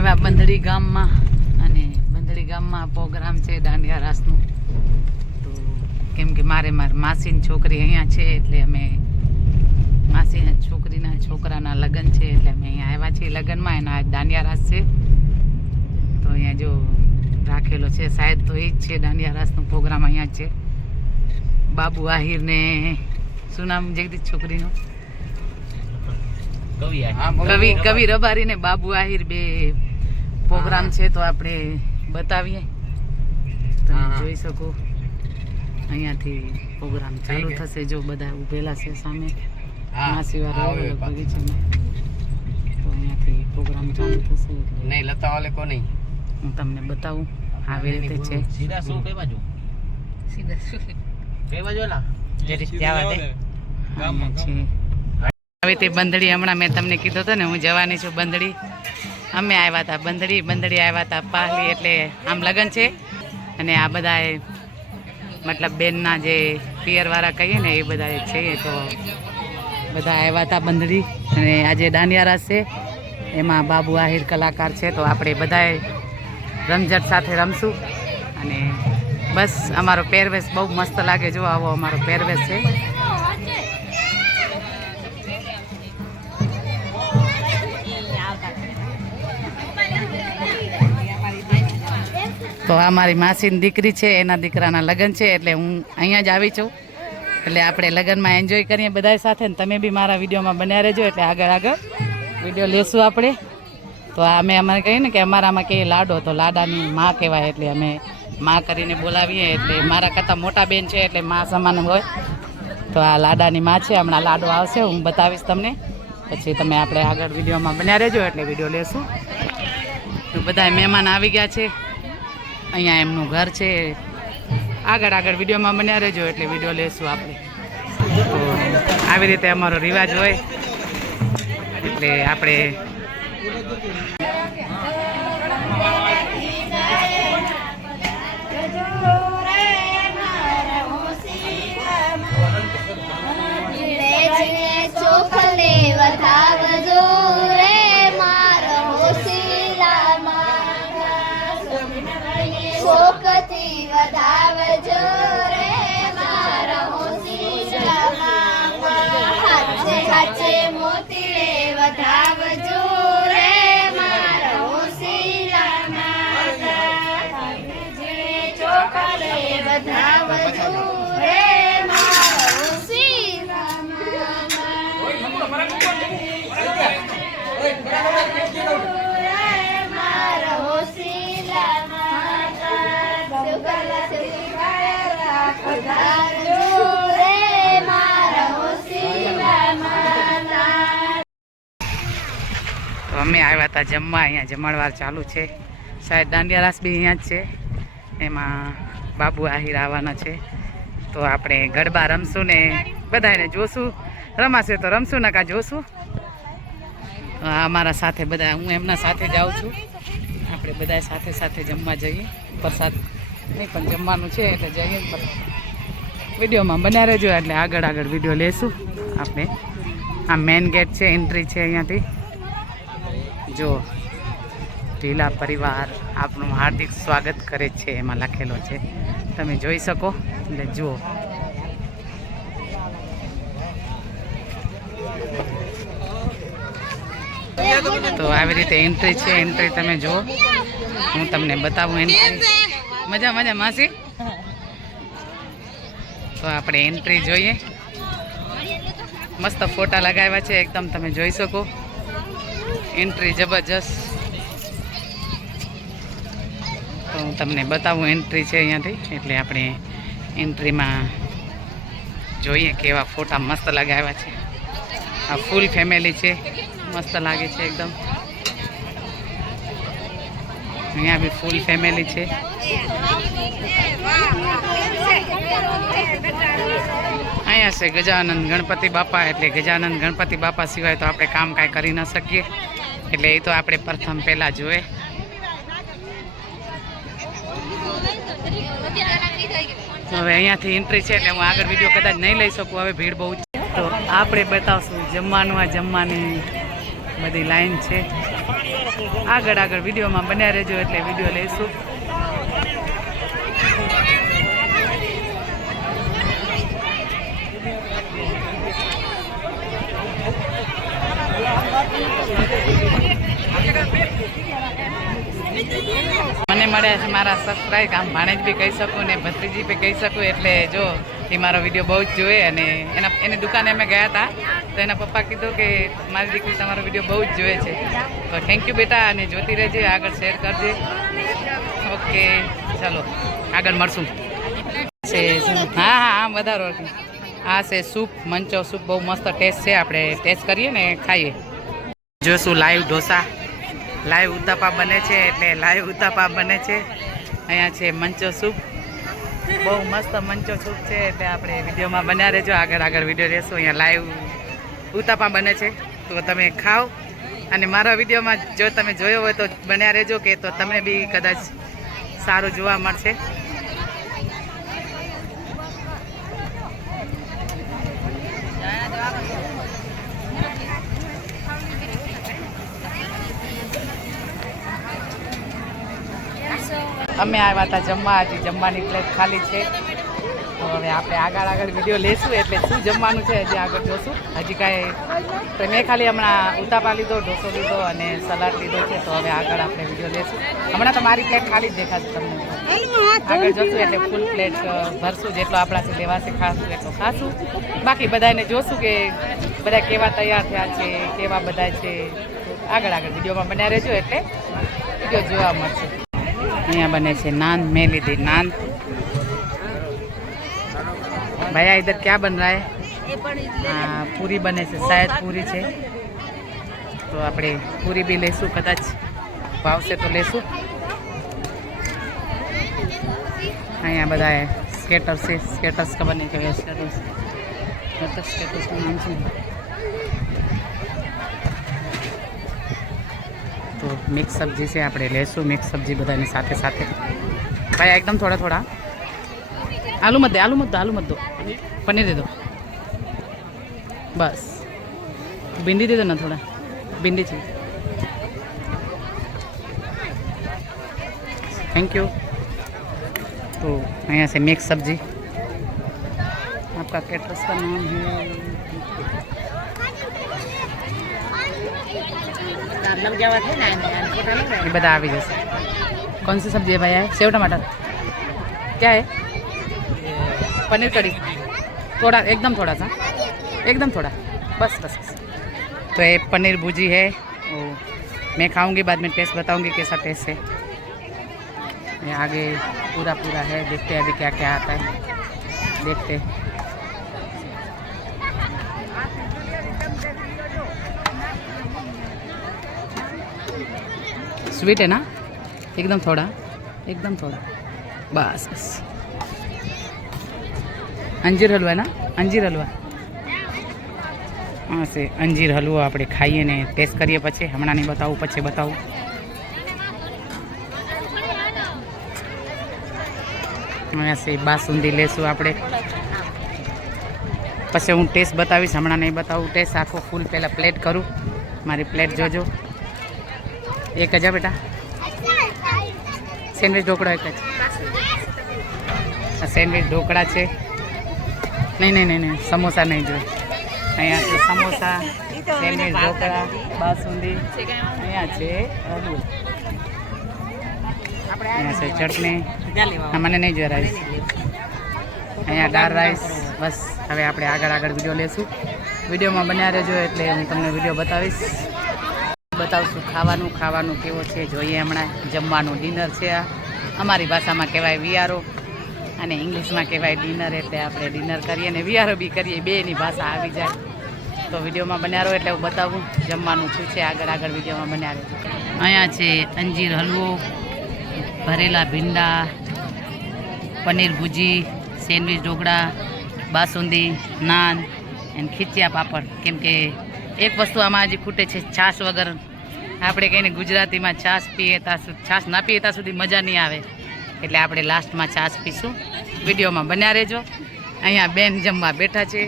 આવ્યા બંધડી ગામમાં અને બંધડી ગામમાં પ્રોગ્રામ છે દાંડિયા રાસનો. તો કેમ કે મારી માસીની છોકરી અહીંયા છે એટલે અમે માસીના છોકરીના છોકરાના લગ્ન છે એટલે અમે અહીંયા આવ્યા છીએ લગ્નમાં. એનો આજ દાંડિયા રાસ છે તો અહીંયા જો રાખેલો છે શાયદ તો એ જ છે દાંડિયા રાસનો પ્રોગ્રામ અહીંયા જ છે. બાબુ આહિર ને શું નામ જગદીશ છોકરીનું કવિ રબારી ને બાબુ આહિર બે પ્રોગ્રામ છે તો આપણે બતાવીએ. તમે જોઈ શકો અહીંયાથી પ્રોગ્રામ ચાલુ થશે. જો બધા ઉભેલા છે સામે માસીવાળા બગીચામાં તો અહીંયાથી પ્રોગ્રામ ચાલુ થશે નહીં લતા વાલે કો નહીં હું તમને બતાવું આવી રીતે છે. સીધા શું કઈ બાજુ કઈ બાજુ ના જે રીતે આવા દે ગામમાં છે. હવે તે બંધડી હમણાં મેં તમને કીધું હતું ને હું જવાની છું બંધડી. અમે આવ્યા હતા બંધડી આવ્યા હતા પાહલી એટલે આમ લગ્ન છે અને આ બધા મતલબ બેનના જે પિયરવાળા કહીએ ને એ બધા છે તો બધા આવ્યા હતા બંધડી. અને આજે દાંડિયા રાસ છે એમાં બાબુ આહિર કલાકાર છે તો આપણે બધાએ રમઝટ સાથે રમશું. અને બસ અમારો પહેરવેશ બહુ મસ્ત લાગે. જો આવો અમારો પહેરવેશ છે. તો આ મારી માસીની દીકરી છે એના દીકરાના લગ્ન છે એટલે હું અહીંયા જ આવી છું. એટલે આપણે લગ્નમાં એન્જોય કરીએ બધા સાથે. ને તમે બી મારા વિડીયોમાં બન્યા રહેજો એટલે આગળ વિડીયો લેશું આપણે. તો અમે અમારે કહીએ ને કે અમારામાં કહીએ લાડો તો લાડાની માં કહેવાય એટલે અમે માં કરીને બોલાવીએ. એટલે મારા કરતાં મોટા બેન છે એટલે માં સમાન હોય. તો આ લાડાની માં છે. હમણાં લાડો આવશે હું બતાવીશ તમને. પછી તમે આપણે આગળ વિડીયોમાં બન્યા રહેજો એટલે વિડીયો લેશું. તો બધા મહેમાન આવી ગયા છે. અહીંયા એમનું ઘર છે. આગળ વિડીયોમાં બન્યા રહેજો એટલે વિડીયો લેશું આપણે. તો આવી રીતે અમારો રિવાજ હોય એટલે આપણે અમે આવ્યા હતા જમવા. અહીંયા જમણવાર ચાલુ છે. શાયદ દાંડિયા રાસ બી અહીંયા જ છે. એમાં બાબુ આહિર આવવાના છે તો આપણે ગરબા રમશું ને બધાને જોશું. રમાશે તો રમશું ને કાં જોશું. અમારા સાથે બધા હું એમના સાથે જાઉં છું. આપણે બધા સાથે જમવા જઈએ. પ્રસાદ નહીં પણ જમવાનું છે એટલે જઈએ. વિડીયોમાં બન્યા રહેજો એટલે આગળ વિડીયો લેશું આપણે. આ મેઇન ગેટ છે એન્ટ્રી છે અહીંયાથી. જો ઢીલા પરિવાર આપનું હાર્દિક સ્વાગત કરે છે એમાં લખેલો છે. તમે જોઈ શકો એટલે જુઓ. તો આવી રીતે એન્ટ્રી છે. એન્ટ્રી તમે જુઓ. હું તમને બતાવું એન્ટ્રી. મજા માસી. તો આપણે એન્ટ્રી જોઈએ. મસ્ત ફોટા લગાવ્યા છે એકદમ તમે જોઈ શકો. એન્ટ્રી જબરજસ્ત. તો હું તમને બતાવું એન્ટ્રી છે અહીંયાથી એટલે આપણે એન્ટ્રીમાં જોઈએ કેવા ફોટા મસ્ત લગાવ્યા છે. આ ફૂલ ફેમિલી છે. મસ્ત લાગે છે એકદમ. અહીંયા બી ફૂલ ફેમિલી છે. અહીંયા છે ગજાનંદ ગણપતિ બાપા એટલે ગજાનંદ ગણપતિ બાપા સિવાય તો આપણે કામ કાંઈ કરી ન શકીએ એટલે એ તો આપણે પ્રથમ પહેલાં જોઈએ. હવે અહીંયાથી એન્ટ્રી છે એટલે હું આગળ વિડીયો કદાચ નહીં લઈ શકું. હવે ભીડ બહુ છે તો આપણે બતાવશું જમવાનું. આ જમવાની બધી લાઈન છે આગળ આગળ વિડીયોમાં બન્યા રહેજો એટલે વિડીયો લઈશું. મને મળ્યા છે મારા સબસ્ક્રાઈબ, આમ ભાણેજ બી કહી શકું ને ભત્રીજી બી કહી શકું. એટલે જો એ મારો વિડીયો બહુ જ જોવે અને એની દુકાને અમે ગયા હતા તો એના પપ્પા કીધું કે મારી દીકરી તમારો વિડીયો બહુ જ જોવે છે. તો થેન્ક યુ બેટા, અને જોતી રહેજે, આગળ શેર કરજે. ઓકે ચાલો આગળ મળશું. હા હા હા વધારો. આ છે સૂપ, મંચો સૂપ, બહુ મસ્ત ટેસ્ટ છે. આપણે ટેસ્ટ કરીએ ને ખાઈએ. જોશું લાઈવ ઢોસા, લાઈવ ઉત્તાપા બને છે. એટલે લાઈવ ઉત્તાપા બને છે. અહીંયા છે મંચો સૂપ, બહુ મસ્ત મંચો સૂપ છે. એટલે આપણે વિડીયોમાં બન્યા રહેજો, આગળ આગળ વિડીયો રહેશું. અહીંયા લાઈવ ઉત્તાપા બને છે તો તમે ખાઓ. અને મારા વિડીયોમાં જો તમે જોયો હોય તો બન્યા રહેજો, કે તો તમને બી કદાચ સારું જોવા મળશે. અમે આવ્યા હતા જમવા, હજી જમવાની પ્લેટ ખાલી છે. તો હવે આપણે આગળ વિડીયો લેશું, એટલે શું જમવાનું છે હજી આગળ જોશું. હજી કાંઈ તો મેં ખાલી હમણાં ઉત્તાપા લીધો, ઢોસો લીધો અને સલાડ લીધો છે. તો હવે આગળ આપણે વિડીયો લેશું. હમણાં તો મારી પ્લેટ ખાલી જ દેખાશે તમને. આગળ જોશું એટલે ફૂલ પ્લેટ ભરશું, જેટલો આપણાથી લેવાશે ખાશું એટલો ખાશું. બાકી બધાને જોશું કે બધા કેવા તૈયાર થયા છે, કેવા બધા છે. આગળ વિડીયોમાં બન્યા રહેજો એટલે વિડીયો જોવા મળશે. અહીંયા બને છે नान, मैं लीधी नान. भैया इधर क्या बन रहा है? हाँ पूरी बने છે, શાયદ પૂરી છે. તો આપણે પૂરી બી લેશું, કદાચ ભાવશે તો લેશું. અહીંયા બધા સ્કેટર્સ છે, સ્કેટર્સ ખબર નહીં કહેવાય. સ્કેટર્સનું નામ છે. તો મિક્સ સબ્જી છે, આપણે લેશું મિક્સ સબ્જી બધાની સાથે સાથે. ભાઈ એકદમ થોડા આલू मत दो, पनीर दे दो बस. भिंडी दे दो ना, थोड़ा भिंडी चाहिए. Thank you. तो यहाँ से मिक्स सब्जी. आपका कैटरस का नाम है? ये बता अभी जैसे कौन सी सब्जी है भैया? सेव टमाटर क्या है? पनीर कड़ी थोड़ा, एकदम थोड़ा सा, एकदम थोड़ा, बस. तो ये पनीर भुजी है, वो मैं खाऊंगी, बाद में टेस्ट बताऊंगी कैसा टेस्ट है. ये आगे पूरा है, देखते हैं अभी क्या क्या आता है, देखते. स्वीट है ना? एकदम थोड़ा बस. अंजीर हलवा ना? अंजीर हलवा हाँ से अंजीर हलવો આપણે ખાઈએ ને ટેસ્ટ કરીએ. પછી હમણાં નહીં બતાવું, પછી બતાવું. અહીંયા છે બાસુંદી લેશું આપણે, પછી હું ટેસ્ટ બતાવીશ. હમણાં નહીં બતાવું ટેસ્ટ આખો ફૂલ. પહેલાં પ્લેટ કરું, મારી પ્લેટ જોજો. એક હજાર બેટા. સેન્ડવિચ ઢોકળા એક જ. આ સેન્ડવિચ ઢોકળા છે. નહીં સમોસા નહીં જોઈએ. અહીંયા છે સમોસા, સેન્ડવિચ ઢોકળા, બાસુંદી. અહીંયા છે હલવો, અહીંયા છે ચટણી. મને નહીં જોઈએ રાઈસ. અહીંયા દાળ રાઈસ. બસ હવે આપણે આગળ વિડીયો લેશું. વિડીયોમાં બન્યા રહેજો એટલે હું તમને વિડીયો બતાવશું. ખાવાનું કેવો છે જોઈએ. હમણાં જમવાનું ડિનર છે. આ અમારી ભાષામાં કહેવાય વિયારો અને ઇંગ્લિશમાં કહેવાય ડિનર. એટલે આપણે ડિનર કરીએ ને વિયારો બી કરીએ, બેની ભાષા આવી જાય. તો વિડીયોમાં બન્યા રહો એટલે હું બતાવું જમવાનું શું છે. આગળ વિડીયોમાં બન્યા રહો. અહીંયા છે અંજીર હલવો, ભરેલા ભીંડા, પનીર ભુજી, સેન્ડવિચ ઢોકળા, બાસુંદી, નાન અને ખીચિયા પાપડ. કેમ કે એક વસ્તુ આમાં હજી ખૂટે છે, છાશ વગર. આપણે કહીને ગુજરાતીમાં છાશ ના પીએ ત્યાં સુધી મજા નહીં આવે. એટલે આપણે લાસ્ટમાં છાશ પીશું. વિડીયોમાં બન્યા રહેજો. અહીંયા બેન જમવા બેઠા છે.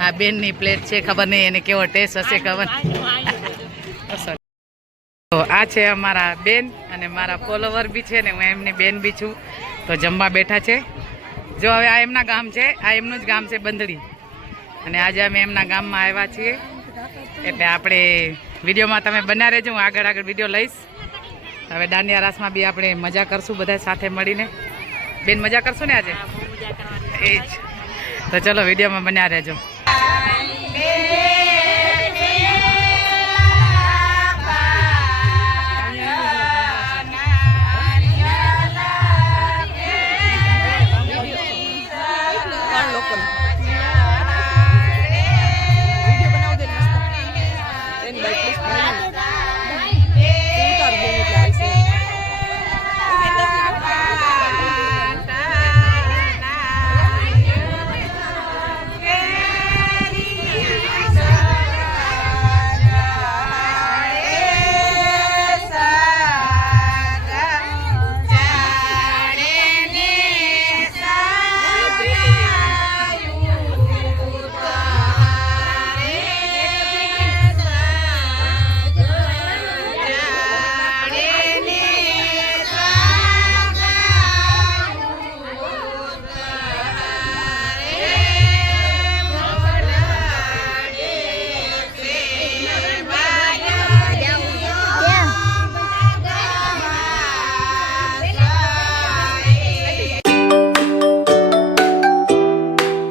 આ બેનની પ્લેટ છે, ખબર નહીં એને કેવો ટેસ્ટ હશે, ખબર તો આ છે અમારા બેન અને મારા ફોલોવર બી છે ને હું એમની બેન બી છું. તો જમવા બેઠા છે. જો હવે આ એમના ગામ છે, આ એમનું જ ગામ છે બંધડી, અને આજે અમે એમના ગામમાં આવ્યા છીએ. એટલે આપણે વિડીયોમાં તમે બન્યા રહેજો, હું આગળ વિડીયો લઈશ. હવે દાંડિયા રાસમાં બી આપણે મજા કરશું બધા સાથે મળીને. બેન મજા કરશું ને આજે? એ જ. તો ચલો વિડીયોમાં બન્યા રહેજો.